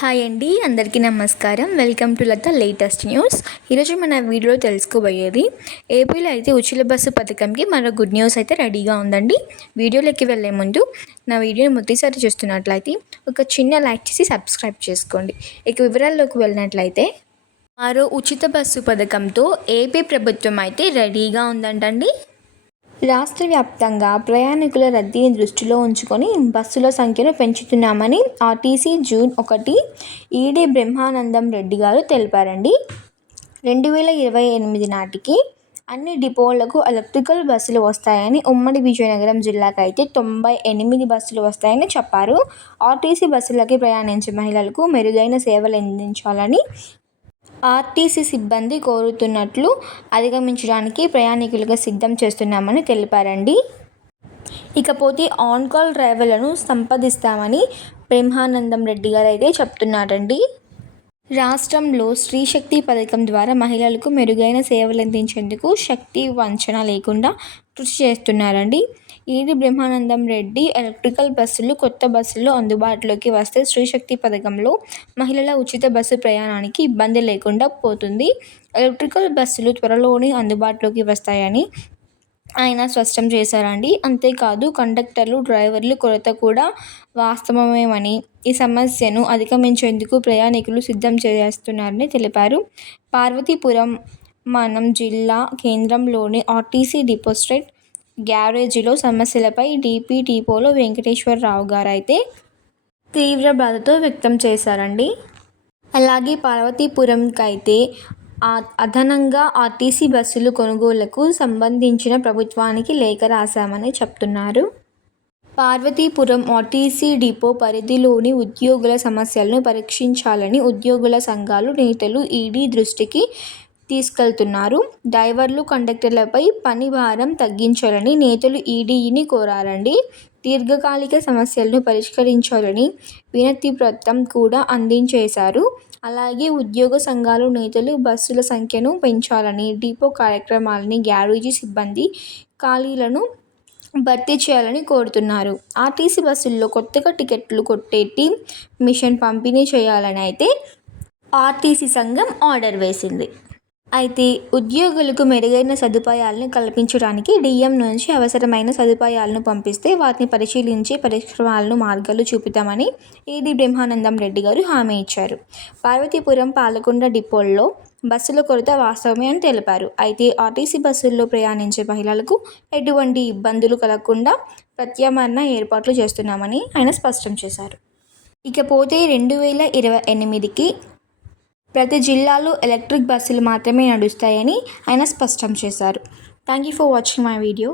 Hi అండి, అందరికీ నమస్కారం. Welcome to Latha latest news. ఈరోజు మన వీడియోలో తెలుసుకోబోయేది ఏపీలో అయితే ఉచిత బస్సు పథకంకి మరో గుడ్ న్యూస్ అయితే రెడీగా ఉందండి. వీడియోలోకి వెళ్ళే ముందు నా వీడియోని మొదటిసారి చూస్తున్నట్లయితే ఒక చిన్న లైక్ చేసి సబ్స్క్రైబ్ చేసుకోండి. ఇక వివరాల్లోకి వెళ్ళినట్లయితే మరో ఉచిత బస్సు పథకంతో ఏపీ ప్రభుత్వం అయితే రెడీగా ఉందంటండి. రాష్ట్ర వ్యాప్తంగా ప్రయాణికుల రద్దీని దృష్టిలో ఉంచుకొని బస్సుల సంఖ్యను పెంచుతున్నామని RTC June 1 ED Brahmanandam Reddy గారు తెలిపారండి. 2028 నాటికి అన్ని డిపోలకు ఎలక్ట్రికల్ బస్సులు వస్తాయని, ఉమ్మడి విజయనగరం జిల్లాకు అయితే 98 బస్సులు వస్తాయని చెప్పారు. ఆర్టీసీ బస్సులకి ప్రయాణించే మహిళలకు మెరుగైన సేవలు అందించాలని ఆర్టీసీ సిబ్బంది కోరుతున్నట్లు అధిగమించడానికి ప్రయాణికులుగా సిద్ధం చేస్తున్నామని తెలిపారండి. ఇకపోతే ఆన్ కాల్ డ్రైవర్లను సంపాదిస్తామని బ్రహ్మానందం రెడ్డి గారు అయితే చెప్తున్నారండి. రాష్ట్రంలో స్త్రీ శక్తి పథకం ద్వారా మహిళలకు మెరుగైన సేవలు అందించేందుకు శక్తి వంచన లేకుండా కృషి చేస్తున్నారండి. ఈడీ బ్రహ్మానందం రెడ్డి ఎలక్ట్రికల్ బస్సులు, కొత్త బస్సులు అందుబాటులోకి వస్తే స్త్రీశక్తి పథకంలో మహిళల ఉచిత బస్సు ప్రయాణానికి ఇబ్బంది లేకుండా పోతుంది. ఎలక్ట్రికల్ బస్సులు త్వరలోనే అందుబాటులోకి వస్తాయని ఆయన స్పష్టం చేశారండి. అంతేకాదు కండక్టర్లు, డ్రైవర్లు కొరత కూడా వాస్తవమేనని, ఈ సమస్యను అధిగమించేందుకు ప్రయాణికులు సిద్ధం చేస్తున్నారని తెలిపారు. పార్వతీపురం మనం జిల్లా కేంద్రంలోని ఆర్టీసీ డిపోస్టేట్ గ్యారేజీలో సమస్యలపై డిపోలో వెంకటేశ్వరరావు గారు అయితే తీవ్ర బాధతో వ్యక్తం చేశారండి. అలాగే పార్వతీపురంకైతే అదనంగా ఆర్టీసీ బస్సులు కొనుగోలుకు సంబంధించిన ప్రభుత్వానికి లేఖ రాశామని చెప్తున్నారు. పార్వతీపురం ఆర్టీసీ డిపో పరిధిలోని ఉద్యోగుల సమస్యలను పరీక్షించాలని ఉద్యోగుల సంఘాలు నేతలు ఈడీ దృష్టికి తీసుకెళ్తున్నారు. డ్రైవర్లు, కండక్టర్లపై పని భారం తగ్గించాలని నేతలు ఈడీని కోరారండి. దీర్ఘకాలిక సమస్యలను పరిష్కరించాలని వినతిపత్రం కూడా అందజేశారు. అలాగే ఉద్యోగ సంఘాలు నేతలు బస్సుల సంఖ్యను పెంచాలని, డిపో కార్యక్రమాలని, గ్యారేజీ సిబ్బంది ఖాళీలను భర్తీ చేయాలని కోరుతున్నారు. ఆర్టీసీ బస్సుల్లో కొత్తగా టికెట్లు కొట్టేటి మిషన్ పంపిణీ చేయాలని అయితే ఆర్టీసీ సంఘం ఆర్డర్ వేసింది. అయితే ఉద్యోగులకు మెరుగైన సదుపాయాలను కల్పించడానికి డీఎం నుంచి అవసరమైన సదుపాయాలను పంపిస్తే వాటిని పరిశీలించి పరిష్కారాలను మార్గాలు చూపుతామని ఈడీ బ్రహ్మానందం రెడ్డి గారు హామీ ఇచ్చారు. పార్వతీపురం, పాలకొండ డిపోల్లో బస్సుల కొరత వాస్తవమే అని తెలిపారు. అయితే ఆర్టీసీ బస్సుల్లో ప్రయాణించే మహిళలకు ఎటువంటి ఇబ్బందులు కలగకుండా ప్రత్యామ్నాయ ఏర్పాట్లు చేస్తున్నామని ఆయన స్పష్టం చేశారు. ఇకపోతే 2028కి ప్రతి జిల్లాలో ఎలక్ట్రిక్ బస్సులు మాత్రమే నడుస్తాయని ఆయన స్పష్టం చేశారు. Thank you for watching my video.